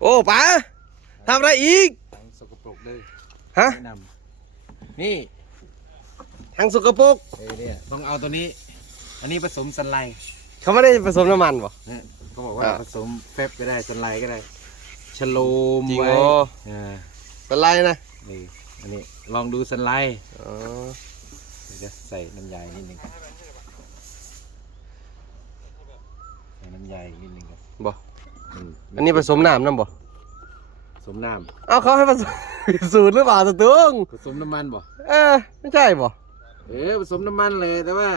โอ้ป๋าทำอะไรอีกทั้งสกปรกเลยฮะแนะนำนี่ทั้งสกปรกเอ้ยเนี่ยต้องเอาตัวนี้ อันนี้ผสมสันไลด์เขาไม่ได้ผสมน้ำมันบ่เนี่ยเขาบอกว่าอะผสมเฟบก็ได้สันไลด์ก็ได้ชโลมจริงไว้โอ้อ่าเป็นไรนะนี่อันนี้ลองดูสันไลด์อ๋อเดี๋ยวจะใส่น้ำยานิดนึงใส่น้ำยาอีกนิดนึงครับบ่ม อันนี้ผสมน้ำน้ำบ่ผสมน้เอาเขาให้ผสม สูตรหรือเปล่าตะตุงำผสมน้ำมันบ่เออไม่ใช่บ่เออผสมน้ำมันเลยแต่ว่า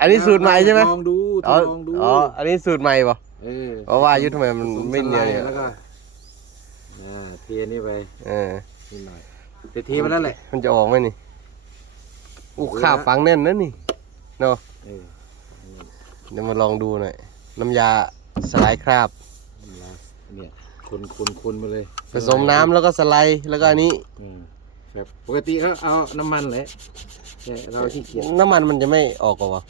อันนี้สูตรใหม่ใช่ไหมลองดูทอ๋อดลองดูอ๋ออันนี้สูตรใหม่บ่ เออเพราะว่าอายุทำไมมันผสไม่เนียนสเนี่ยไลด์แล้วก็อ่าเทนี่ไปเออ นิดหน่อยแต่เทไปแล้วแหละ มันจะออกไหมนี่อู้ข้าวฝังแน่นนะนี่เนาะเออเดี๋ยวมาลองดูหน่อยน้ำยาสไลด์คราบน้ำลา เนี่ยคนคนคนมาเลยผสมน้ำแล้วก็สไลด์แล้วก็อันนี้ อืมแบบปกติเขาเอาน้ำมันเลยเนี่ยเราขี้เกียจ น้ำมันมันจะไม่ออกก่อนวะ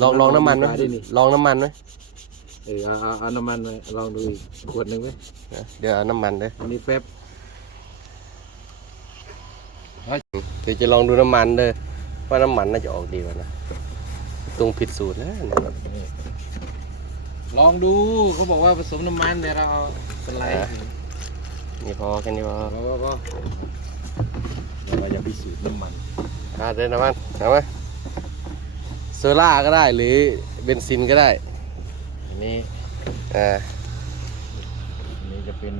ลองลองน้ำมันไหมได้ดินี่ ลองน้ำมันไหมเออเอาเอาเอาน้ำมันมาลองดูอีกขวดหนึ่งไหมเดี๋ยวเอาน้ำมันเลยอันนี้แป๊บเดี๋ยวจะลองดูน้ำมันเลยว่าน้ำมันน่าจะออกดีกว่านะตรงผิดสูตรนะเนี่ยแบบ ลองดูเขาบอกว่าผสมน้ำมันเนี่ยเราเอาสไลด์อะนี่พอแค่นี้พอเราก็ก็เดี๋ยวเราจะพิสูจน์น้ำมันอ่าเดินน้ำมันเอาไหมโซล่าก็ได้หรือเบนซินก็ได้อันนี้อ่าอันนี้จะเป็น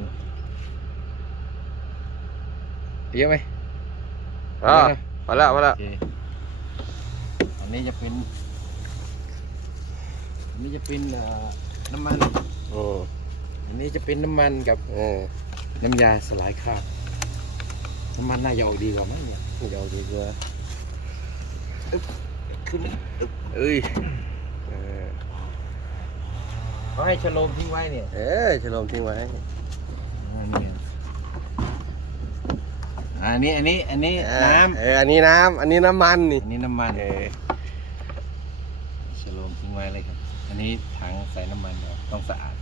เยอะไหมอ๋อพอแล้วพอแล้วโอเคอันนี้จะเป็น อันนี้จะเป็นเอ่อน้ำมัน อืมอันนี้จะเป็นน้ำมันกับเออน้ำยาสลายคราบน้ำมันน่าจะออกดีกว่ามั้งเนี่ยเดี๋ยวดีกว่าขึ้นเอ้ยเออเขาให้ชะโลมทิ้งไว้เนี่ยเออฉลมทิ้งไว้อันนี้อันนี้อันนี้น้เออ อันนี้น้ำ อันนี้น้ำมันำนี่ อันนี้น้ำมันเออชะโลมทิ้งไว้เลยครับ อันนี้ถังใส่น้ำมันเนี่ยต้องสะอาด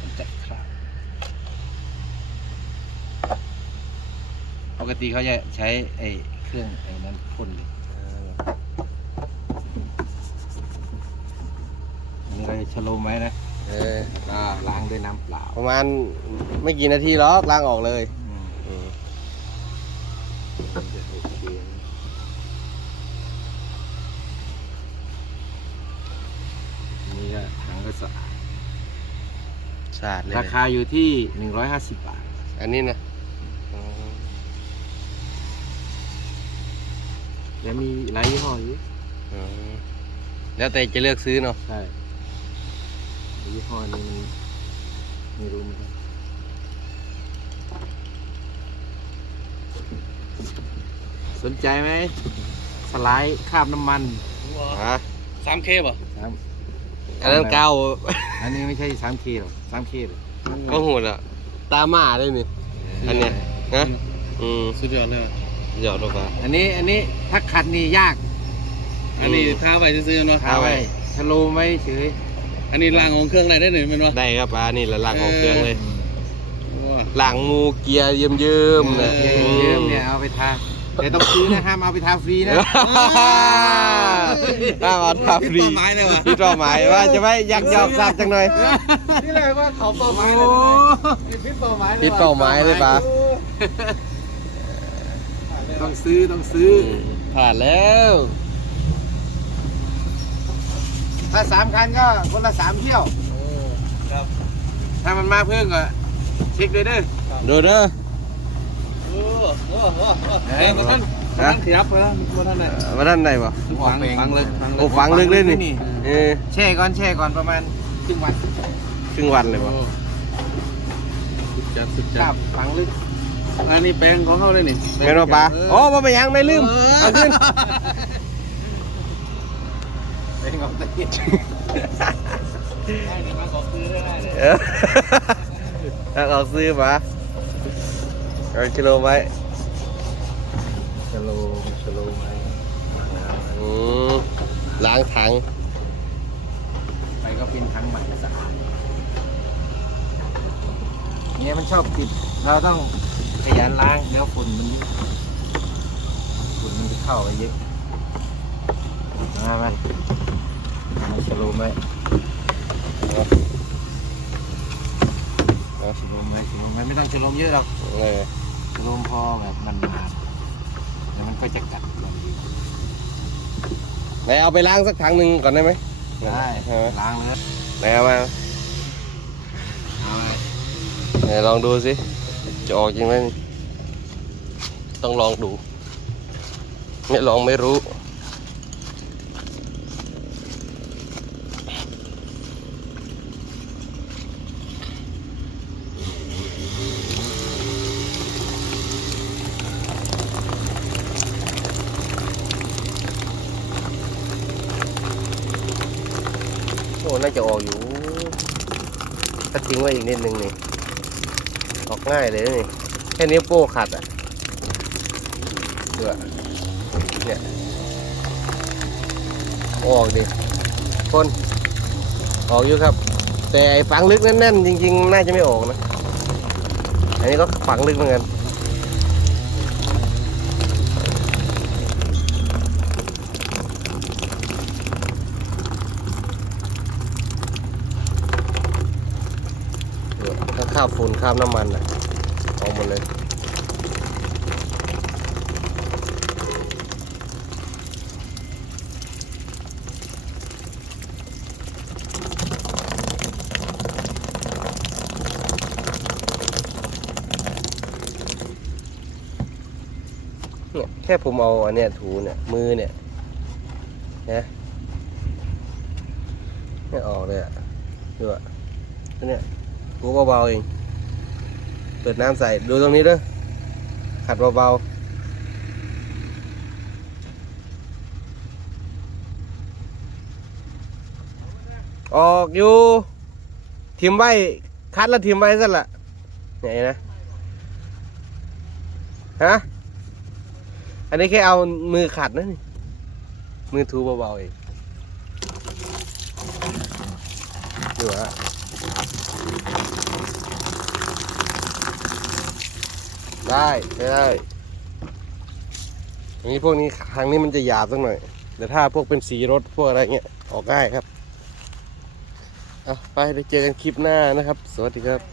ต้องจัดคราบปกติเขาจะใช้ไอ้เครื่องไอ้นั้นพ่นเลยอันนี้เราจะชะโลมไว้นะเออก็ล้างด้วยน้ำเปล่าประมาณไม่กี่นาทีหรอกล้างออกเลย อืมอืมมันจะโอเคนี่ ก็ถังก็สะอาดสะอาดเลยราคาอยู่ที่ 150 บาท อันนี้นะอ๋อแล้วมีหลายยี่ห้ออยู่อ๋อแล้วแต่จะเลือกซื้อเนาะใช่ยี่ห้อนี้มันไม่รู้เหมือนกันสนใจไหมสไลด์คราบน้ำมันฮะสามเคป่ะสาม อันนั้นเก้าอันนี้ไม่ใช่ 3K หรอก 3K หรอกก็โหดอะ ตาหมาได้นี่ อันเนี้ยนะอืมสุดยอดเลยว่ะหยอดลงไปอันนี้อันนี้ถ้าขัดนี่ยาก อันนี้ท้าไว้ซื้อๆเนาะทาไว้ชะโลมไว้เฉย อันนี้ล่างของเครื่องอะไรได้หนึ่งเป็นวะได้ครับอันนี้ละล่างของเครื่องเลยว้าล่างมูเกียร์เยิ้มๆเอนะอเยิ้มๆเนี่ยเอาไปทาแต่ต้องซื้อนะห้ามเอาไปทาฟรีนะ ถ้ามาทาฟรีเป้าหมายเลยว่ะพี่เป้าหมายว่าจะไม่ยักยอกทราบจังหน่อยนี่เลยว่าเขาเป้าหมายโอ้เลยพิษเป้าหมายพิษเป้าหมายเลยปะต้องซื้อต้องซื้อผ่านแล้ว ถ้าสามคันก็คนละสามเที่ยว ครับถ้ามันมาเพิ่มก็เช็คเลยเด้อดูเด้อ โอ้โหโอ้โหเฮ้ยมันท่าน มันขยับไปแล้วมันท่านไหนเอ่อมาด้านไหนบ่ฟังฟังเลยฟังเลโอ้ยฟังลึกเลยนี่เออแช่ก่อนแช่ก่อนประมาณครึ่งวันครึ่งวันเลยบ่สุดจัดสุดคจัรัดบฝังลึกอันนี้แปลงของเขาเลยนี่แม่นบ่ปลาโอ้บ่ไปนหยังได้ลืมเอาขึ้นเป็นของตะกี้ได้เนี่ยมาขอซื้อได้ได้เลยเออถ้าเอาซื้อมาเอากิโลไว้ ชะโลมชะโลมไว้อืมล้างถัง ไปก็เป็นทั้งใหม่สะอาดเนี่ยมันชอบติด เราต้องขยันล้างเดี๋ยวฝุ่นมันฝุ่นมันจะเข้าไปเยอะมาไหมมาชะโลมไหมชะโลมไหมชะโลมไหมไม่ต้องชะโลมเยอะหรอกเออชะโลมพอแบบมันมา เดี๋ยวมันก็จะกัดเราอยู่ไหนเอาไปล้างสักถังหนึ่งก่อนได้ไหมได้ใช่ไหมล้างเลยไหนเอามาเอาเลยไหนลองดูสิจะออกจริงไหมนี่ต้องลองดู ไม่ลองไม่รู้ น่าจะออกอยู่ ถ้าทิ้งไว้อีกนิดนึงนี่ ออกง่ายเลยนี่ แค่นิ้โป้ขัดอะดูอะเนี่ย ออกดิคนออกอยู่ครับ แต่ไอ้ฝังลึกแน่นๆจริง ๆ น่าจะไม่ออกนะ อันนี้ก็ฝังลึกเหมือนกันาข้าวฝุ่นข้าวน้ำมันอะออกหมดเลยเนี่ยแค่ผมเอาอันเนี้ยถูเนี่ยมือเนี่ยนะไม่ออกเลยอะดูอะอันเนี่ย กูเบาๆเอง เปิดน้ำใส่ ดูตรงนี้ด้วยขัดเบาๆออกอยู่ทิมไว้คัดแล้วทิมไว้ซะละไหนนะฮะอันนี้แค่เอามือขัดนะนี่มือทูเบาๆเองดูฮะ ได้ใช้ได้อันนี้พวกนี้ครั้งนี้มันจะหยาบสักหน่อย แต่ถ้าพวกเป็นสีรถพวกอะไรเงี้ยออกง่ายครับ เอาไปได้เจอกันคลิปหน้านะครับ สวัสดีครับ